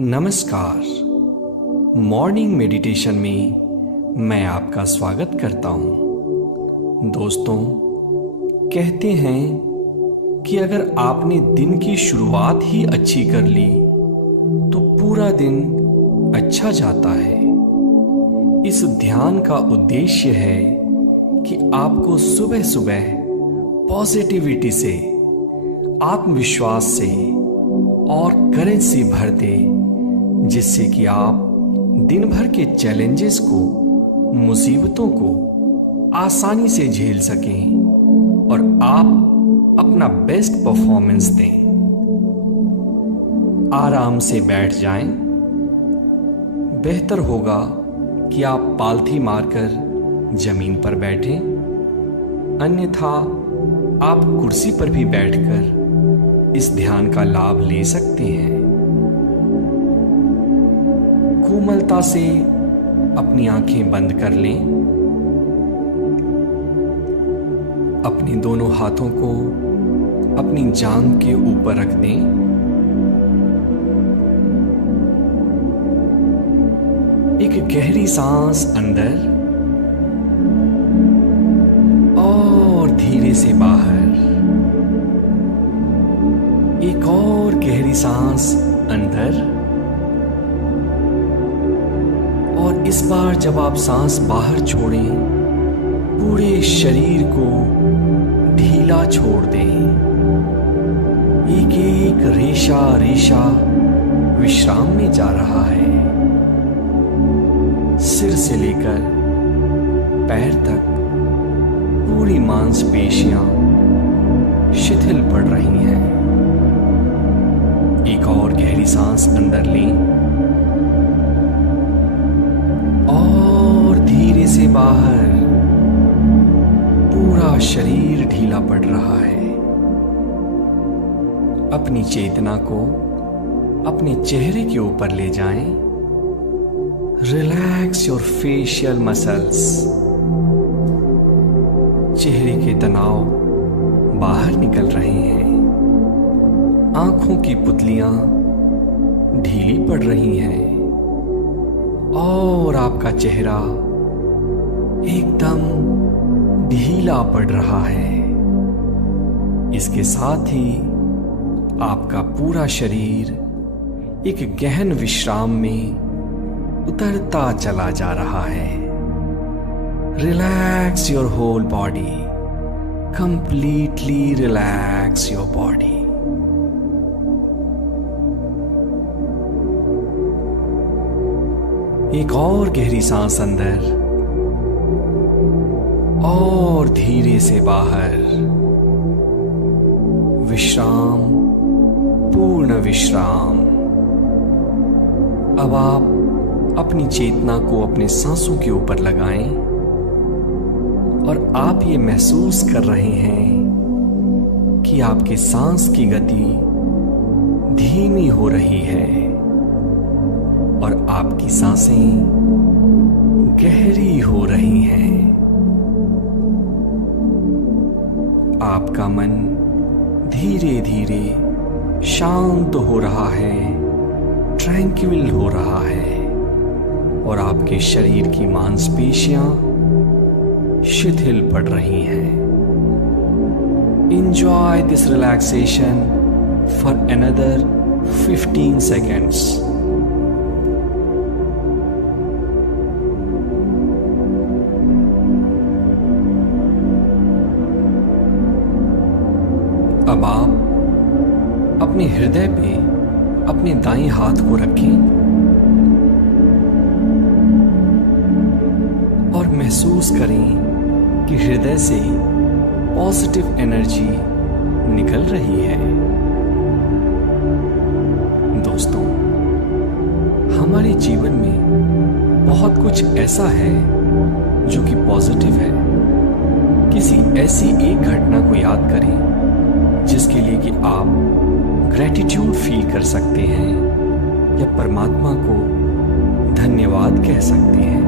नमस्कार। Morning meditation में मैं आपका स्वागत करता हूं। दोस्तों, कहते हैं कि अगर आपने दिन की शुरुआत ही अच्छी कर ली तो पूरा दिन अच्छा जाता है। इस ध्यान का उद्देश्य है कि आपको सुबह सुबह पॉजिटिविटी से, आत्मविश्वास से और करेज से भर दे, जिससे कि आप दिन भर के चैलेंजेस को, मुसीबतों को आसानी से झेल सकें और आप अपना बेस्ट परफॉर्मेंस दें। आराम से बैठ जाएं। बेहतर होगा कि आप पालथी मारकर जमीन पर बैठें, अन्यथा आप कुर्सी पर भी बैठकर इस ध्यान का लाभ ले सकते हैं। कोमलता से अपनी आंखें बंद कर लें। अपने दोनों हाथों को अपनी जांघ के ऊपर रख दें। एक गहरी सांस अंदर और धीरे से बाहर। एक और गहरी सांस अंदर, और इस बार जब आप सांस बाहर छोड़ें, पूरे शरीर को ढीला छोड़ दें। एक एक रेशा रेशा विश्राम में जा रहा है। सिर से लेकर पैर तक पूरी मांसपेशियां शिथिल पड़ रही हैं। एक और गहरी सांस अंदर लें और धीरे से बाहर। पूरा शरीर ढीला पड़ रहा है। अपनी चेतना को अपने चेहरे के ऊपर ले जाएं। Relax your facial muscles. चेहरे के तनाव बाहर निकल रहे हैं। आंखों की पुतलियां ढीली पड़ रही हैं और आपका चेहरा एकदम ढीला पड़ रहा है। इसके साथ ही आपका पूरा शरीर एक गहन विश्राम में उतरता चला जा रहा है। Relax your whole body. Completely relax your body. एक और गहरी सांस अंदर और धीरे से बाहर। विश्राम, पूर्ण विश्राम। अब आप अपनी चेतना को अपने सांसों के ऊपर लगाएं और आप ये महसूस कर रहे हैं कि आपके सांस की गति धीमी हो रही है और आपकी सांसें गहरी हो रही हैं। आपका मन धीरे धीरे शांत हो रहा है, ट्रैंक्विल हो रहा है और आपके शरीर की मांसपेशियां शिथिल पड़ रही हैं। Enjoy this relaxation for another 15 seconds. अब आप अपने हृदय पे अपने दाएं हाथ को रखें और महसूस करें कि हृदय से पॉजिटिव एनर्जी निकल रही है। दोस्तों, हमारे जीवन में बहुत कुछ ऐसा है जो कि पॉजिटिव है। किसी ऐसी एक घटना को याद करें जिसके लिए कि आप ग्रैटिट्यूड फील कर सकते हैं या परमात्मा को धन्यवाद कह सकते हैं।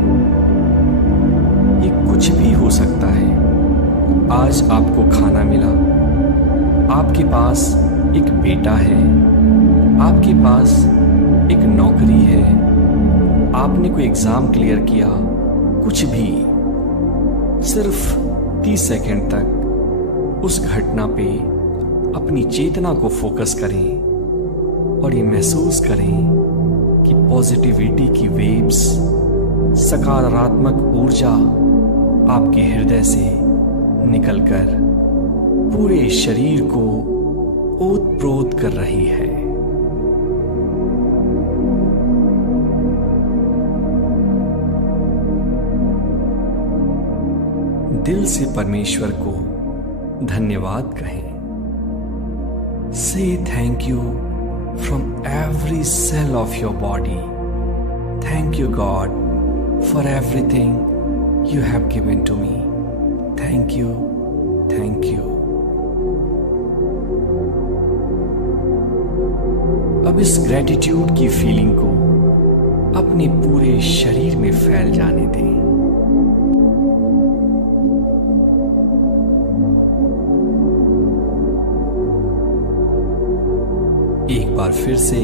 ये कुछ भी हो सकता है। आज आपको खाना मिला, आपके पास एक बेटा है, आपके पास एक नौकरी है, आपने कोई एग्जाम क्लियर किया, कुछ भी, सिर्फ 30 सेकंड तक उस घटना पे अपनी चेतना को फोकस करें और ये महसूस करें कि पॉजिटिविटी की वेव्स, सकारात्मक ऊर्जा आपके हृदय से निकलकर पूरे शरीर को ओत-प्रोत कर रही है। दिल से परमेश्वर को धन्यवाद कहें। Say thank you from every cell of your body. Thank you, God, for everything you have given to me. Thank you, thank you. अब इस ग्रेटिट्यूड की फीलिंग को अपने पूरे शरीर में फैल जाने दें। एक बार फिर से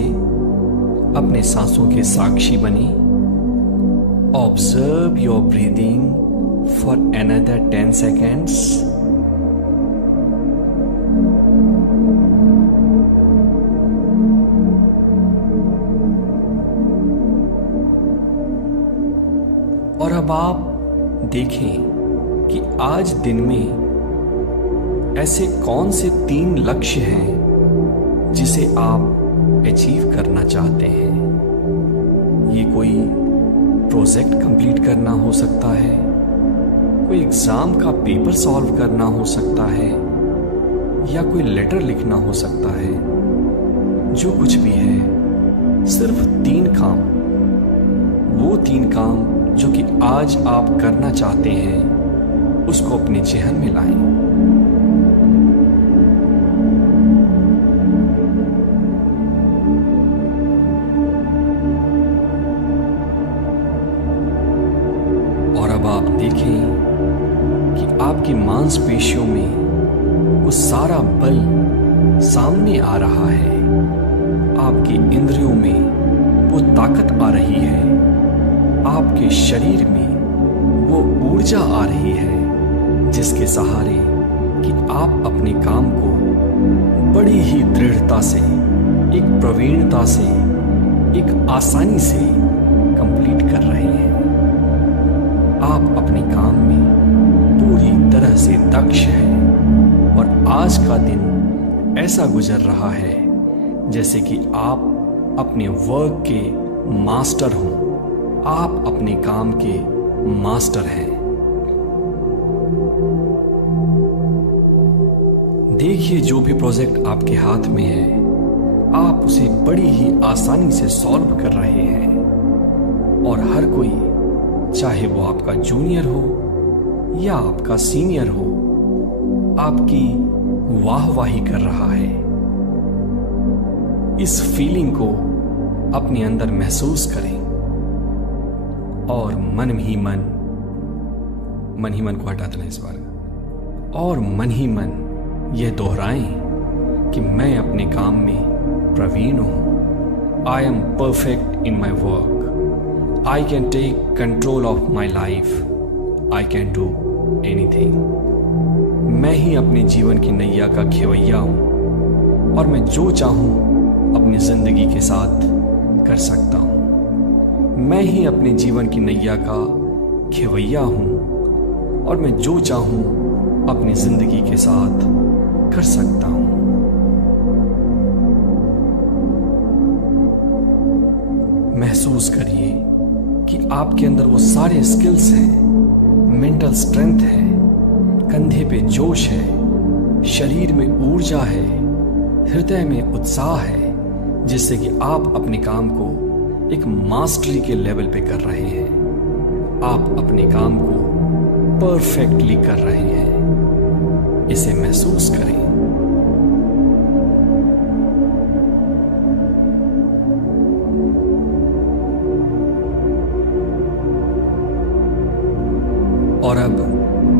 अपने सांसों के साक्षी बने। Observe your breathing for another 10 seconds. और अब आप देखें कि आज दिन में ऐसे कौन से 3 लक्ष्य हैं जिसे आप अचीव करना चाहते हैं। ये कोई प्रोजेक्ट कंप्लीट करना हो सकता है, कोई एग्जाम का पेपर सॉल्व करना हो सकता है, या कोई लेटर लिखना हो सकता है। जो कुछ भी है, सिर्फ 3 काम, वो 3 काम जो कि आज आप करना चाहते हैं, उसको अपने जेहन में लाएं। आप देखें कि आपकी मांसपेशियों में वो सारा बल सामने आ रहा है, आपकी इंद्रियों में वो ताकत आ रही है, आपके शरीर में वो ऊर्जा आ रही है जिसके सहारे कि आप अपने काम को बड़ी ही दृढ़ता से, एक प्रवीणता से, एक आसानी से कंप्लीट कर रहे हैं। आप अपने काम में पूरी तरह से दक्ष हैं और आज का दिन ऐसा गुजर रहा है जैसे कि आप अपने वर्क के मास्टर हों, आप अपने काम के मास्टर हैं। देखिए, जो भी प्रोजेक्ट आपके हाथ में है, आप उसे बड़ी ही आसानी से सॉल्व कर रहे हैं और हर कोई, चाहे वो आपका जूनियर हो या आपका सीनियर हो, आपकी वाहवाही कर रहा है। इस फीलिंग को अपने अंदर महसूस करें और मन ही मन को हटा देना इस बार, और मन ही मन यह दोहराएं कि मैं अपने काम में प्रवीण हूं। I am perfect in my work. I can take control of my life. I can do anything. मैं ही अपने जीवन की नैया का खेवैया हूँ और मैं जो चाहूँ अपनी जिंदगी के साथ कर सकता हूँ। मैं ही अपने जीवन की नैया का खेवैया हूँ और मैं जो चाहूँ अपनी जिंदगी के साथ कर सकता हूँ। महसूस करिए कि आपके अंदर वो सारे स्किल्स हैं, मेंटल स्ट्रेंथ है, कंधे पे जोश है, शरीर में ऊर्जा है, हृदय में उत्साह है, जिससे कि आप अपने काम को एक मास्टरी के लेवल पे कर रहे हैं। आप अपने काम को परफेक्टली कर रहे हैं। इसे महसूस करें। और अब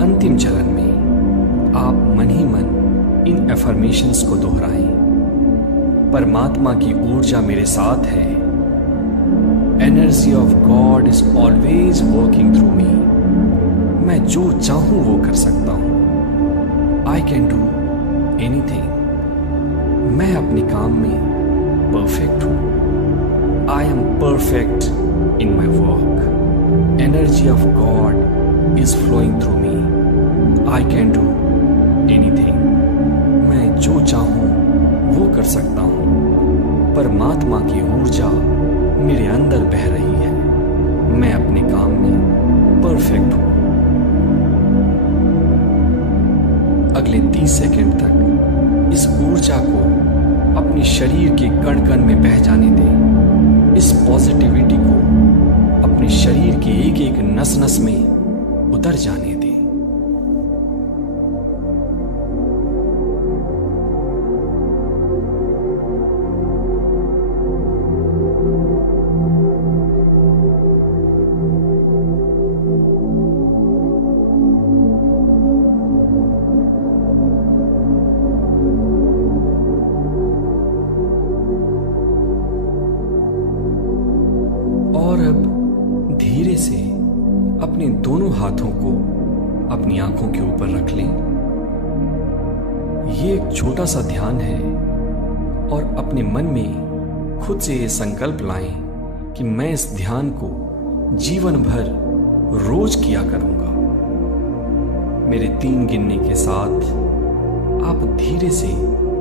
अंतिम चरण में आप मन ही मन इन अफर्मेशंस को दोहराएं। परमात्मा की ऊर्जा मेरे साथ है, energy of God is always working through me. मैं जो चाहूं वो कर सकता हूं। I can do anything. मैं अपने काम में परफेक्ट हूं। I am perfect in my work. Energy of God is flowing through me. I can do anything. मैं जो चाहूं वो कर सकता हूं। परमात्मा की ऊर्जा मेरे अंदर बह रही है। मैं अपने काम में परफेक्ट हूं। अगले 30 सेकंड तक इस ऊर्जा को अपने शरीर के कण कण में बह जाने दें। इस पॉजिटिविटी को अपने शरीर के एक एक नस नस में उतर जाने दें। और अब धीरे से अपने दोनों हाथों को अपनी आंखों के ऊपर रख लें। ये एक छोटा सा ध्यान है और अपने मन में खुद से ये संकल्प लाएं कि मैं इस ध्यान को जीवन भर रोज किया करूंगा। मेरे 3 गिनने के साथ आप धीरे से